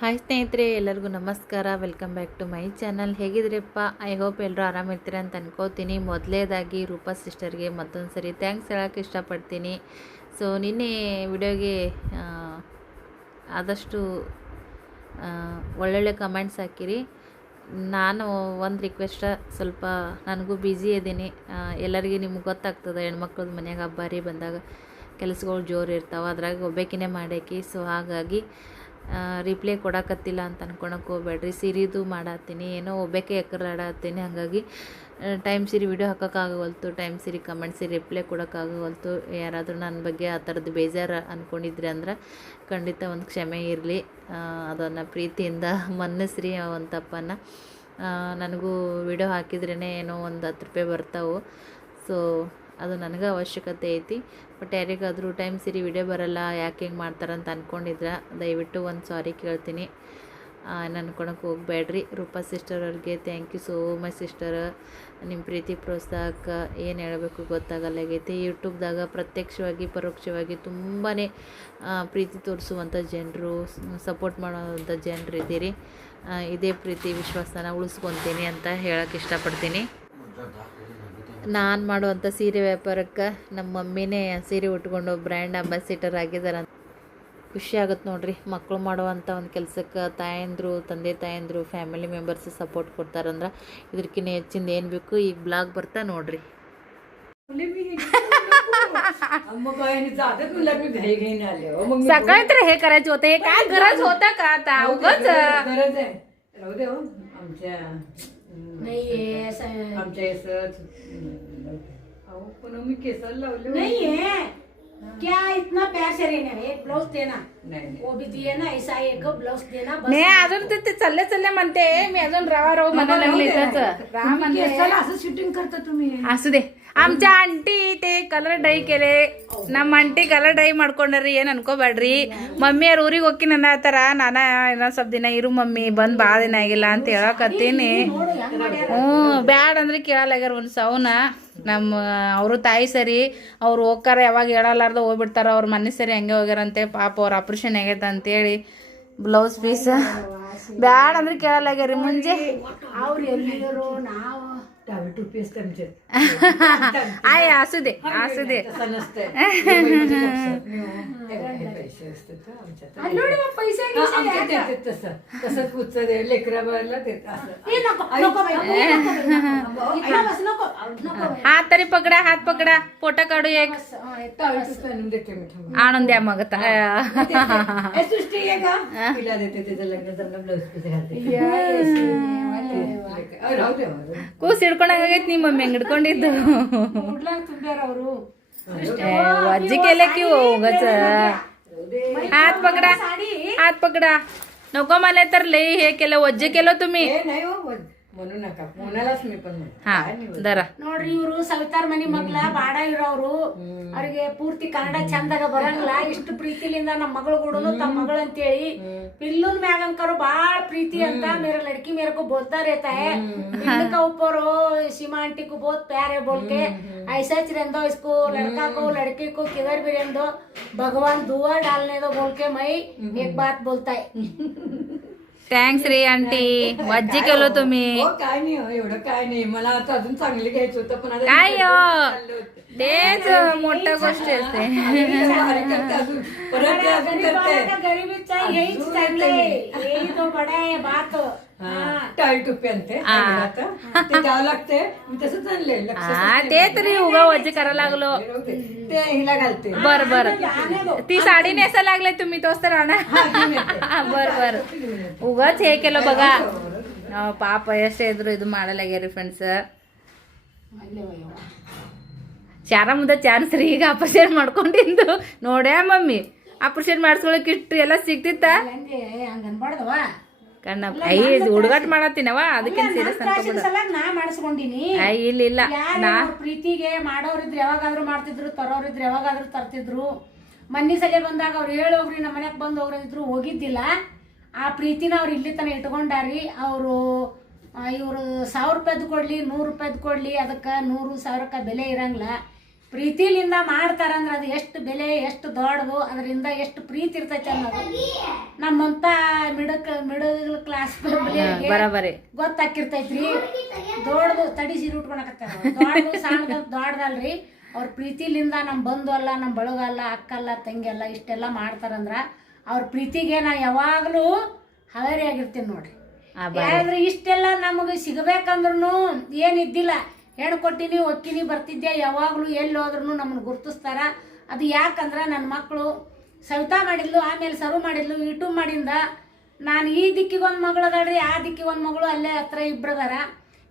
Hi ಸ್ನೇಹಿತರೆ, ಎಲ್ಲರಿಗೂ ನಮಸ್ಕಾರ. Welcome back to my channel. ಹೇಗಿದ್ರಿಪ್ಪ? ಐ ಹೋಪ್ ಎಲ್ಲರೂ ಆರಾಮಿರ್ತೀರ ಅಂತ ಅನ್ಕೋತೀನಿ. ಮೊದಲೇದಾಗಿ ರೂಪಾ ಸಿಸ್ಟರ್ಗೆ ಮತ್ತೊಂದು ಸರಿ ಥ್ಯಾಂಕ್ಸ್ ಹೇಳೋಕ್ಕೆ ಇಷ್ಟಪಡ್ತೀನಿ. ಸೊ ನಿನ್ನೆ ವಿಡಿಯೋಗೆ ಆದಷ್ಟು ಒಳ್ಳೊಳ್ಳೆ ಕಮೆಂಟ್ಸ್ ಹಾಕಿರಿ. ನಾನು ಒಂದು ರಿಕ್ವೆಸ್ಟ್, ಸ್ವಲ್ಪ ನನಗೂ ಬ್ಯುಸಿ ಇದ್ದೀನಿ. ಎಲ್ಲರಿಗೂ ನಿಮ್ಗೆ ಗೊತ್ತಾಗ್ತದೆ, ಹೆಣ್ಮಕ್ಳದ್ದು ಮನೆಯಾಗ ಹಬ್ಬ ಬಂದಾಗ ಕೆಲಸಗಳು ಜೋರು ಇರ್ತಾವೆ, ಅದ್ರಾಗ ಒಬ್ಬೇಕಿನೇ ಮಾಡಾಕಿ. ಸೊ ಹಾಗಾಗಿ ರಿಪ್ಲೈ ಕೊಡಕತ್ತಿಲ್ಲ ಅಂತ ಅನ್ಕೊಳಕ್ಕೆ ಹೋಗ್ಬೇಡ್ರಿ. ಸೀರಿದು ಮಾಡತ್ತೀನಿ, ಏನೋ ಒಬ್ಬಕ್ಕೆ ಎಕ್ಕರಾಡತ್ತೀನಿ. ಹಾಗಾಗಿ ಟೈಮ್ ಸೀರಿ ವಿಡಿಯೋ ಹಾಕೋಕ್ಕಾಗವಲ್ತು, ಟೈಮ್ ಸೀರಿ ಕಮೆಂಟ್ ಸೀರಿ ರಿಪ್ಲೈ ಕೊಡೋಕ್ಕಾಗವಲ್ತು. ಯಾರಾದರೂ ನನ್ನ ಬಗ್ಗೆ ಆ ಥರದ್ದು ಬೇಜಾರು ಅಂದ್ಕೊಂಡಿದ್ರಿ ಅಂದ್ರೆ ಖಂಡಿತ ಒಂದು ಕ್ಷಮೆ ಇರಲಿ. ಅದನ್ನು ಪ್ರೀತಿಯಿಂದ ಮನ್ನಿಸ್ರಿ ಒಂದು ತಪ್ಪನ್ನು. ನನಗೂ ವಿಡಿಯೋ ಹಾಕಿದ್ರೇ ಏನೋ ಒಂದು 10 ರೂಪಾಯಿ ಬರ್ತಾವೆ. ಸೊ ಅದು ನನಗೆ ಅವಶ್ಯಕತೆ ಐತಿ. ಬಟ್ ಯಾರಿಗಾದರೂ ಟೈಮ್ ಸರಿ ವಿಡಿಯೋ ಬರೋಲ್ಲ, ಯಾಕೆ ಹಿಂಗೆ ಮಾಡ್ತಾರಂತ ಅಂದ್ಕೊಂಡಿದ್ರೆ ದಯವಿಟ್ಟು ಒಂದು ಸಾರಿ ಕೇಳ್ತೀನಿ. ಅನ್ಕೊಳಕ್ಕೆ ಹೋಗ್ಬೇಡ್ರಿ. ರೂಪಾ ಸಿಸ್ಟರ್ ಅವ್ರಿಗೆ thank you so much sister. ನಿಮ್ಮ ಪ್ರೀತಿ ಪ್ರೋತ್ಸಾಹಕ್ಕೆ ಏನು ಹೇಳಬೇಕು ಗೊತ್ತಾಗಲ್ಲಾಗೈತಿ. ಯೂಟ್ಯೂಬ್ದಾಗ ಪ್ರತ್ಯಕ್ಷವಾಗಿ ಪರೋಕ್ಷವಾಗಿ ತುಂಬಾ ಪ್ರೀತಿ ತೋರಿಸುವಂಥ ಜನರು, ಸಪೋರ್ಟ್ ಮಾಡೋವಂಥ ಜನರು ಇದ್ದೀರಿ. ಇದೇ ಪ್ರೀತಿ ವಿಶ್ವಾಸನ ಉಳಿಸ್ಕೊತೀನಿ ಅಂತ ಹೇಳೋಕ್ಕೆ ಇಷ್ಟಪಡ್ತೀನಿ. ನಾನು ಮಾಡುವಂಥ ಸೀರೆ ವ್ಯಾಪಾರಕ್ಕೆ ನಮ್ಮ ಮಮ್ಮಿನೇ ಸೀರೆ ಉಟ್ಕೊಂಡು ಬ್ರ್ಯಾಂಡ್ ಅಂಬಾಸಿಡರ್ ಆಗಿದ್ದಾರೆ ಅಂತ ಖುಷಿ ಆಗುತ್ತೆ ನೋಡ್ರಿ. ಮಕ್ಕಳು ಮಾಡುವಂಥ ಒಂದು ಕೆಲಸಕ್ಕೆ ತಾಯಂದರು, ತಂದೆ ತಾಯಂದರು, ಫ್ಯಾಮಿಲಿ ಮೆಂಬರ್ಸ್ ಸಪೋರ್ಟ್ ಕೊಡ್ತಾರಂದ್ರೆ ಇದಕ್ಕಿಂತ ಹೆಚ್ಚಿಂದ ಏನು ಬೇಕು. ಈಗ ಬ್ಲಾಗ್ ಬರ್ತಾ ನೋಡ್ರಿ. सकाळी तर हे करायचे होते, हे काय गरज होता का आता? उगाच मी केसाला लावले नहीं है क्या इतना प्यार से रहना है. एक ब्लाउज देना, वो भी दिए ना, ऐसा एक ब्लाउज देना बस. नाही अजून ते चालले म्हणते, मी अजून रवा म्हणायला लागले. राम म्हणते केसाला असं शूटिंग करता तुम्ही. असू दे. आमच्या आंटी ते ಕಲರ್ ಡೈ ಕೆರೆ, ನಮ್ಮ ಆಂಟಿ ಕಲರ್ ಡೈ ಮಾಡ್ಕೊಂಡ್ರಿ. ಏನು ಅನ್ಕೋಬೇಡ್ರಿ. ಮಮ್ಮಿಯವ್ರು ಊರಿಗೆ ಹೋಗ್ತೀನಿ ಅನ್ನತ್ತಾರ. ನಾನು ಇನ್ನೊಂದು ಸ್ವಲ್ಪ ದಿನ ಇರು ಮಮ್ಮಿ, ಬಂದು ಭಾಳ ದಿನ ಆಗಿಲ್ಲ ಅಂತ ಹೇಳಕತ್ತೀನಿ. ಬ್ಯಾಡ ಅಂದ್ರೆ ಕೇಳಲ್ಲಾಗ್ಯಾರ ಒಂದು ಸೌನ. ನಮ್ಮ ಅವರು ತಾಯಿ ಸರಿ, ಅವ್ರು ಹೋಗ್ತಾರ ಯಾವಾಗ ಹೇಳಲ್ಲಾರ್ದ ಹೋಗ್ಬಿಡ್ತಾರ. ಅವ್ರ ಮನೆ ಸರಿ ಹಂಗೆ ಹೋಗ್ಯಾರಂತೆ. ಪಾಪ ಅವ್ರ ಆಪ್ರೇಷನ್ ಆಗೈತೆ ಅಂತೇಳಿ ಬ್ಲೌಸ್ ಪೀಸ್ ಬ್ಯಾಡ ಅಂದ್ರೆ ಕೇಳಲ್ಲಾಗ್ಯಾರಿ. ಮುಂಜೆ ಅವ್ರು ಎಲ್ಲಿರೋ ನಾವು टावे टोपी असते आमच्यात. आहे. असू दे असू दे. तसं नसतंय. पैसे असतात आमच्यात. ನೋಡಿ पैसे आमच्यात देतात तसं. तसंच पुढचं दे लेकरा बाळाला देत असं. नको नको बाई, इथं बस, नको नको. हात तरी पकडा, हात पकडा, फोटो काढू एक. टावे टोपी आणून देते मी थांबा. आणून द्या मग आता. हे सृष्टी आहे का तिला देते, तिचं लग्न जमलं ब्लाऊज पीस घालते. राहू दे. ಕೂಸ್ ಹಿಡ್ಕೊಂಡಾಗೈತಿ ನಿಮ್ಮ ಮಮ್ಮಿ ಹಂಗೆ ಹಿಡ್ಕೊಂಡಿದ್ದು. ತುಂಬ್ಯಾರ ಅವರು. वज्जी केले की उगाच. हात पकडा, हात पकडा. नको मला तर लई हे केलं, वज्जे केलं तुम्ही. हे नाही हो म्हणू नका, म्हणालाच मी पण ಹಾ ದರ ನೋಡ್ರಿ, ಇವರು ಸವಿತಾರ್ ಮನಿ ಮಗ್ಲ ಬಾಡ ಇರೋರು. ಅವ್ರಿಗೆ ಪೂರ್ತಿ ಕನ್ನಡ ಚಂದಾಗ ಬರಂಗಿಲ್ಲ. ಇಷ್ಟು ಪ್ರೀತಿಲಿಂದ ನಮ್ಮ ಮಗಳು ಕೂಡನು ತಮ್ಮ ಮಗಳು ಅಂತೇಳಿ पिल्लून मैगंकर बाल प्रीति अंत मेरा लड़की मेरे को बोलता रहता है. पिल्लू का ऊपर सीमा आंटी को बहुत प्यार है बोल के ऐसा ही रहने दो इसको, लड़का को लड़के को किधर भी रहने दो, भगवान दुआ डालने दो बोल के मैं एक बात बोलता है. थँक्स रे आंटी, वज्जी केलो तुम्ही. हो काय नाही, हो एवढं काय नाही. मला आता अजून चांगले घ्यायचं होतं पण आता काय तेच मोठ्या गोष्टी असते. परत ते अजून करते. गरीबी चाहिए, यही चांगले, यही तो बड़ा है बात. टाळी टोपी आणते, ते द्यावं लागते. मी तसंच आणले. हा ते तरी उगा वज्जे करायला लागलो. ते हिला घालते. बर बर. ती साडी नेसा लागले तुम्ही, तोच तर आणा. बर बर. उगाच हे केलं बघा. ಪಾಪ ಎಷ್ಟೇ ಇದ್ರು ಇದು ಮಾಡಲಾಗ್ಯಾರಿ ಫ್ರೆಂಡ್ಸ್. ಚಾರ ಮುಂದೆ ಚಾನ್ಸ್ ರೀ. ಈಗ ಆಪರೇಷನ್ ಮಾಡ್ಕೊಂಡಿದ್ದು ನೋಡ್ಯಾ ಮಮ್ಮಿ, ಆಪರೇಷನ್ ಮಾಡಿಸ್ಕೊಳಕ್ ಇಷ್ಟು ಎಲ್ಲ ಸಿಗ್ತಿತ್ತ. ಹಂಗನ್ಬಾರ್ದವ ಕಣ್ಣ ಐ ಹುಡುಗಾಟ ಮಾಡತ್ತೀನವ, ಅದಕ್ಕೆ ಸೀರಿಯಸ್ ಅನ್ಕೋಬೇಡ. ನಾ ಮಾಡಿಸ್ಕೊಂಡಿನಿ. ಇಲ್ಲ ಇಲ್ಲ, ನಾ ಪ್ರೀತಿಗೆ ಮಾಡೋರಿದ್ರು ಯಾವಾಗಾದ್ರೂ ಮಾಡ್ತಿದ್ರು, ತರೋರಿದ್ರು ಯಾವಾಗಾದ್ರೂ ತರ್ತಿದ್ರು. ಮನ್ನಿ ಸಲ ಬಂದಾಗ ಅವ್ರು ಹೇಳೋಗ್ರಿ ನಮ್ಮ ಮನ್ಯಾಗ ಬಂದು ಹೋಗ್ರಿದ್ರು, ಹೋಗಿದ್ದಿಲ್ಲ. ಆ ಪ್ರೀತಿನ ಅವ್ರು ಇಲ್ಲಿ ತನ ಇಟ್ಕೊಂಡಾರಿ. ಅವರು ಇವರು 1000 ರೂಪಾಯ್ದು ಕೊಡ್ಲಿ, 100 ರೂಪಾಯ್ದು ಕೊಡ್ಲಿ, ಅದಕ್ಕೆ 100,000 ಬೆಲೆ ಇರಂಗಿಲ್ಲ. ಪ್ರೀತಿಲಿಂದ ಮಾಡ್ತಾರಂದ್ರೆ ಅದು ಎಷ್ಟು ಬೆಲೆ ಎಷ್ಟು ದೊಡ್ಡದು ಅದರಿಂದ ಎಷ್ಟು ಪ್ರೀತಿ ಇರ್ತೈತೆ ಅನ್ನೋದು ನಮ್ಮಂತ ಮಿಡಲ್ ಕ್ಲಾಸ್ ಬರಬರಿ ಗೊತ್ತಾಕಿರ್ತೈತ್ರಿ. ದೊಡ್ಡದು ತಡಿ ಸೀರೆ ಉಟ್ಕೊಳಕತ್ತಾರ ದೊಡ್ಡದು ಸಣ್ಣದು ದೊಡ್ಡದಲ್ರಿ. ಅವ್ರ ಪ್ರೀತಿಲಿಂದ ನಮ್ಮ ಬಂಧು ಅಲ್ಲ ನಮ್ಮ ಬಳಗಲ್ಲ ಅಕ್ಕಲ್ಲ ತಂಗಿ ಅಲ್ಲ ಇಷ್ಟೆಲ್ಲ ಮಾಡ್ತಾರಂದ್ರ ಅವ್ರ ಪ್ರೀತಿಗೆ ನಾ ಯಾವಾಗಲೂ ಹಳರಿ ಆಗಿರ್ತೀನಿ ನೋಡ್ರಿ. ಯಾಕಂದ್ರೆ ಇಷ್ಟೆಲ್ಲ ನಮಗೆ ಸಿಗಬೇಕಂದ್ರೂ ಏನಿದ್ದಿಲ್ಲ. ಹೆಣ್ಣು ಕೊಟ್ಟಿನಿ ಒಕ್ಕಿನಿ ಬರ್ತಿದ್ದೆ ಯಾವಾಗಲೂ ಎಲ್ಲಿ ಹೋದ್ರೂ ನಮ್ಮನ್ನು ಗುರ್ತಿಸ್ತಾರ. ಅದು ಯಾಕಂದ್ರೆ ನನ್ನ ಮಕ್ಕಳು ಸವಿತಾ ಮಾಡಿದ್ಲು, ಆಮೇಲೆ ಸರ್ವ್ ಮಾಡಿದ್ಲು, ಯೂಟ್ಯೂಬ್ ಮಾಡಿಂದ ನಾನು ಈ ದಿಕ್ಕಿಗೊಂದು ಮಗಳು ಅದಾಳ್ರಿ, ಆ ದಿಕ್ಕಿಗೊಂದು ಮಗಳು ಅಲ್ಲೇ ಹತ್ರ ಇಬ್ಬರದಾರ.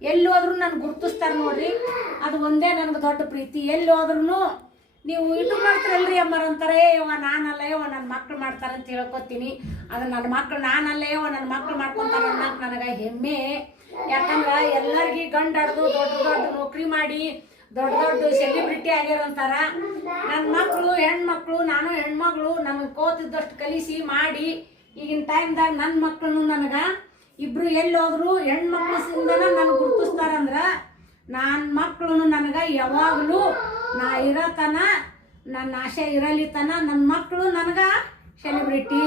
ಎಲ್ಲಿ ಹೋದ್ರೂ ನಾನು ಗುರ್ತಿಸ್ತಾರೆ ನೋಡ್ರಿ. ಅದು ಒಂದೇ ನನಗೆ ದೊಡ್ಡ ಪ್ರೀತಿ. ಎಲ್ಲಿ ಹೋದ್ರೂ ನೀವು ಯೂಟ್ಯೂಬ್ ಮಾಡ್ತಾರಲ್ರಿ ಅಮ್ಮರ ಅಂತಾರೆ, ಇವ ನಾನಲ್ಲ ಇವ ನನ್ನ ಮಕ್ಳು ಮಾಡ್ತಾರೆ ಅಂತ ಹೇಳ್ಕೊತೀನಿ. ಅದು ನನ್ನ ಮಕ್ಳು ನಾನಲ್ಲ ಇವ ನನ್ನ ಮಕ್ಳು ಮಾಡ್ಕೊತಾರೆ ಅನ್ನೋಕೆ ನನಗೆ ಹೆಮ್ಮೆ. ಯಾಕಂದ್ರೆ ಎಲ್ಲರಿಗೂ ಗಂಡಾಡ್ದು ದೊಡ್ಡ ದೊಡ್ಡ ನೌಕರಿ ಮಾಡಿ ದೊಡ್ಡ ದೊಡ್ಡ ಸೆಲಿಬ್ರಿಟಿ ಆಗ್ಯಾರಂತಾರ. ನನ್ನ ಮಕ್ಕಳು ಹೆಣ್ಮಕ್ಳು, ನಾನು ಹೆಣ್ಮಗಳು, ನನಗೆ ಕೋತಿದ್ದಷ್ಟು ಕಲಿಸಿ ಮಾಡಿ ಈಗಿನ ಟೈಮ್ದಾಗ ನನ್ನ ಮಕ್ಕಳನ್ನು ನನಗೆ ಇಬ್ರು ಎಲ್ಲಿ ಹೋದ್ರು ಹೆಣ್ಮಕ್ಳಿಂದನ ನನಗೆ ಗುರ್ತಿಸ್ತಾರಂದ್ರ ನನ್ನ ಮಕ್ಕಳು ನನಗೆ ಯಾವಾಗಲೂ ನಾ ಇರೋತನ ನನ್ನ ಆಸೆ ಇರಲಿತನ ನನ್ನ ಮಕ್ಕಳು ನನಗೆ ಸೆಲೆಬ್ರಿಟಿ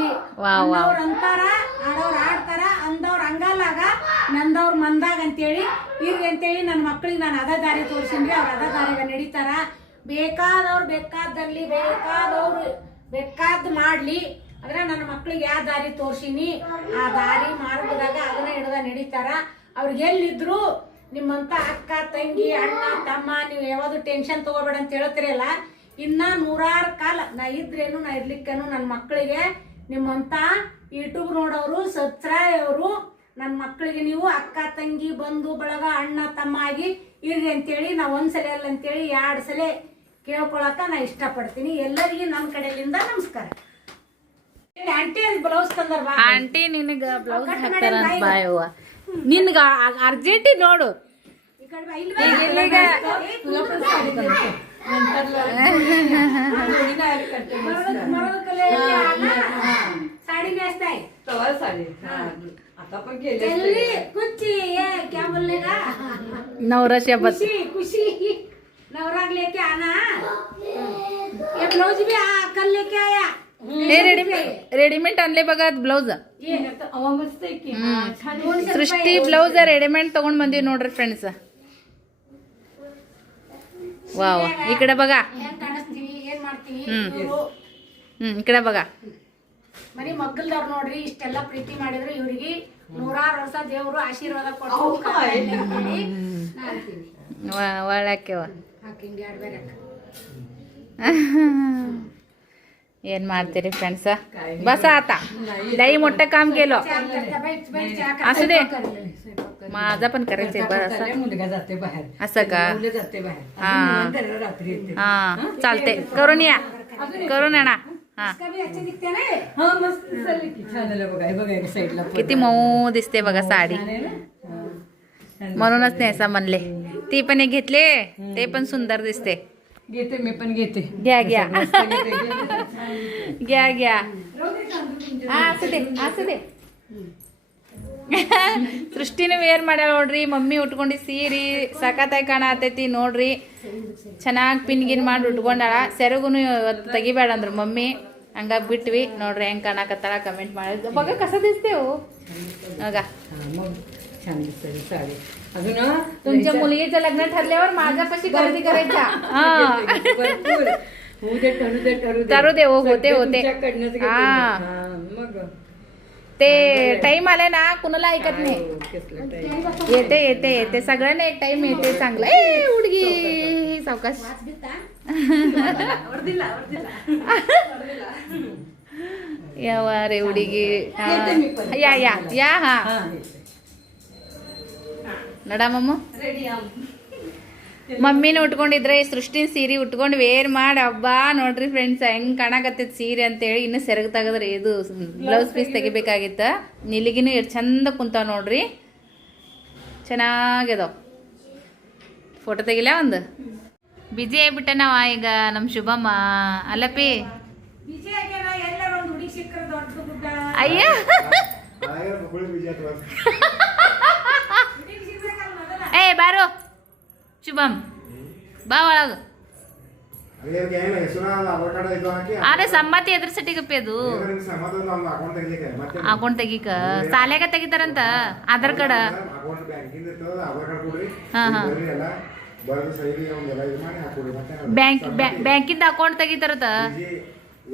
ಅವ್ರು ಅಂತಾರ, ಆಡೋರು ಆಡ್ತಾರ, ಅಂದವ್ರು ಹಂಗಲ್ಲಾಗ ನಂದವ್ರು ಮಂದಾಗ ಅಂತೇಳಿ ಇರ್ರಿ ಅಂತೇಳಿ ನನ್ನ ಮಕ್ಳಿಗೆ ನಾನು ಅದ ದಾರಿ ತೋರಿಸಿನ್ರಿ. ಅವ್ರು ಅದ ದಾರಿಗೆ ನಡೀತಾರ. ಬೇಕಾದವ್ರು ಬೇಕಾದಲ್ಲಿ ಬೇಕಾದವ್ರು ಬೇಕಾದ್ದು ಮಾಡಲಿ. ಆದರೆ ನನ್ನ ಮಕ್ಳಿಗೆ ಯಾವ ದಾರಿ ತೋರಿಸೀನಿ ಆ ದಾರಿ ಮಾರ್ಗದಾಗ ಅದನ್ನ ಹಿಡ್ದ ನಡೀತಾರ. ಅವ್ರಿಗೆ ಎಲ್ಲಿದ್ರು ನಿಮ್ಮಂತ ಅಕ್ಕ ತಂಗಿ ಅಣ್ಣ ತಮ್ಮ ನೀವು ಯಾವುದು ಟೆನ್ಷನ್ ತಗೋಬೇಡ ಅಂತ ಹೇಳ್ತಿರಲ್ಲ. ಇನ್ನ ನೂರಾರು ಕಾಲ ನಾ ಇದ್ರೇನು ನಾ ಇರ್ಲಿಕ್ಕೇನು ನನ್ನ ಮಕ್ಕಳಿಗೆ ನಿಮ್ಮಂತ ಯೂಟ್ಯೂಬ್ ನೋಡೋರು ಸಬ್ಸ್ಕ್ರೈಬರು ನನ್ನ ಮಕ್ಕಳಿಗೆ ನೀವು ಅಕ್ಕ ತಂಗಿ ಬಂಧು ಬಳಗ ಅಣ್ಣ ತಮ್ಮ ಆಗಿ ಇರ್ರಿ ಅಂತೇಳಿ ನಾ ಒಂದ್ಸಲ ಅಲ್ಲ ಅಂತೇಳಿ 2 ಸಲ ಕೇಳ್ಕೊಳಕ ನಾ ಇಷ್ಟಪಡ್ತೀನಿ. ಎಲ್ಲರಿಗೂ ನನ್ನ ಕಡೆಯಿಂದ ನಮಸ್ಕಾರ. ಆಂಟಿ ಅದು ಬ್ಲೌಸ್ ತಂದರ್ ಬಾ. ಆಂಟಿ ನಿನಗ ಬ್ಲೌಸ್ ಹಾಕ್ತಾರ ಅಂತ ಬಾಯವ್ವ. ನಿನ್ಗ ಅರ್ಜೆಂಟಿ ನೋಡು. ಈ ಕಡೆ ಬಾ. ಇಲ್ಲಿ साड़ी बेचता है तो साड़ी आता पण केले जल्दी कुछ ये क्या बोलने का नवरा शपथ खुशी खुशी नवरा लेके आना. ये ब्लाउज भी कल लेके आया. हे रेडीमेड आणले बघा ब्लाउज. ये अवा मस्त आहे की छान सृष्टी ब्लाउज रेडीमेड तಗೊಂಡ್ ಬಂದಿವಿ ನೋಡ್ರಿ ಫ್ರೆಂಡ್ಸ್. ವಾವ್, ಈ ಕಡೆ ಬಗ. ಹೆಂಗ್ ಕಾಣಿಸ್ತೀವಿ ಏನ್ ಮಾಡ್ತೀವಿ ಈ ಕಡೆ ಬಗ. ಮನಿ ಮಗ್ಗಲ್ದವ್ರು ನೋಡ್ರಿ ಇಷ್ಟೆಲ್ಲ ಪ್ರೀತಿ ಮಾಡಿದ್ರು ಇವ್ರಿಗೆ 100 ವರ್ಷ ದೇವ್ರು ಆಶೀರ್ವಾದ ಕೊಟ್ಟು ಒಳ್ಳಾಕ್ಯವ. ಹಿಂಗೆ ಆಡ್ಬೇರೆ ಏನ್ ಮಾಡ್ತೀರಿ ಫ್ರೆಂड्स. बस आता लई मोठं काम केलं. असू दे, माझा पण करायचंय बरं. मुलगा जाते बाहेर, असं का? मुलं जाते बाहेर. हा रात्री येते. हा चालते. करून या, करून आणा. हा अच्छे दिखते ना. हा मस्त चालले की छान आलं बघा. हे बघा एका साईडला किती मऊ दिसते बघा साडी. म्हणूनच नेसा म्हणले. ती पण एक घेतले, ते पण सुंदर दिसते. घेते मी पण घेते. घ्या घ्या घ्या घ्या. असू दे असू दे. ಸೃಷ್ಟಿನ ವೇರ್ ಮಾಡ್ಯಾಳ ನೋಡ್ರಿ. ಮಮ್ಮಿ ಉಟ್ಕೊಂಡು ಸೀರೆ ಸಖತ್ತಾಗಿ ಕಾಣತೈತಿ ನೋಡ್ರಿ. ಚೆನ್ನಾಗಿ ಪಿನ್ಗಿನ್ ಮಾಡಿ ಉಟ್ಕೊಂಡಾಳ. ಸೆರಗುನು ತೆಗಿಬೇಡ ಅಂದ್ರು ಮಮ್ಮಿ, ಹಂಗಾಗಿ ಬಿಟ್ವಿ ನೋಡ್ರಿ. ಹೆಂಗೆ ಕಾಣಕತ್ತಾಳ ಕಮೆಂಟ್ ಮಾಡಿದ್ರು बघा कसं दिसतेव बघा. मग छान दिसते साडी. अजून तुमच्या मुलगीचं लग्न ठरल्यावर माझ्यापाशी खरेदी करायच्या. तरू दे होते होते. हा ते टाइम आले ना कुणाला ऐकत नाही. येते येते येते सगळ्यांना एक टाइम येते चांगला. ए उडगी सावकाश. यावा रे उडगी. या या या. हा ನಡ ಮಮ್ಮ. ಮಮ್ಮಿನ ಉಟ್ಕೊಂಡಿದ್ರೆ ಸೃಷ್ಟಿನ ಸೀರೆ ಉಟ್ಕೊಂಡು ವೇರ್ ಮಾಡಿ ಹಬ್ಬ ನೋಡ್ರಿ ಫ್ರೆಂಡ್ಸ್ ಹೆಂಗ್ ಕಾಣಕತ್ತೈತಿ ಸೀರೆ ಅಂತೇಳಿ. ಇನ್ನು ಸೆರಗು ತೆಗದ್ರಿ ಇದು ಬ್ಲೌಸ್ ಪೀಸ್ ತೆಗಿಬೇಕಾಗಿತ್ತ. ನಿಲಿಗಿನೂ ಎಷ್ಟು ಚಂದ ಕುಂತಾವ ನೋಡ್ರಿ, ಚೆನ್ನಾಗ್ಯದಾವ. ಫೋಟೋ ತೆಗಿಲ ಒಂದು. ಬಿಜಿ ಆಗ್ಬಿಟ್ಟ ನಾವ ಈಗ ನಮ್ಮ ಶುಭಮ್ಮ. ಅಲ್ಲಪ್ಪಿ ಬಿಜಿ ಆಗ್ಯಾರ. ಎಲ್ಲರೂ ಒಂದು ಹುಡುಗಿ ಸಿಕ್ಕರೆ ದೊಡ್ಡ ಗುಡ್ಡ. ಅಯ್ಯ ಏ ಬಾರೋ ಶುಭಮ್ ಬಾ ಒಳಗ. ಅದಕ್ಕೆ ಏನಿಲ್ಲ ಹೆಸರು ಆಧಾರ್ ಕಾರ್ಡ್ ಇದು ಹಾಕಿ ಆದ್ರೆ ಸಮ್ಮತಿ ಎದ್ರ ಸಟಿಗಪ್ಪಿ ಅದು ನಿಮ್ಗೆ ಸಮ್ಮತ ಒಂದು ಅಕೌಂಟ್ ತೆಗಿಲಿಕ್ಕೆ ಮತ್ತೆ ಅಕೌಂಟ್ ತೆಗಿಕ ಸಾಲ್ಯಾಗ ತೆಗಿತಾರಂತ ಆಧಾರ್ ಕಾರ್ಡ್ ಅಕೌಂಟ್ ಬ್ಯಾಂಕಿಂದ ಇರ್ತದ ಆಧಾರ್ ಕಾರ್ಡ್ ಕೊಡ್ರಿ ಹಾ, ಹಾ. ಬರ್ರಿ ಎಲ್ಲ ಬರೆದು ಸೈಡಿ ಒಂದೆಲ್ಲ ಇದು ಮಾಡಿ ಹಾಕೊಡ್ರಿ ಮತ್ತೆ ಬ್ಯಾಂಕಿಂದ ಅಕೌಂಟ್ ತೆಗಿತಾರತ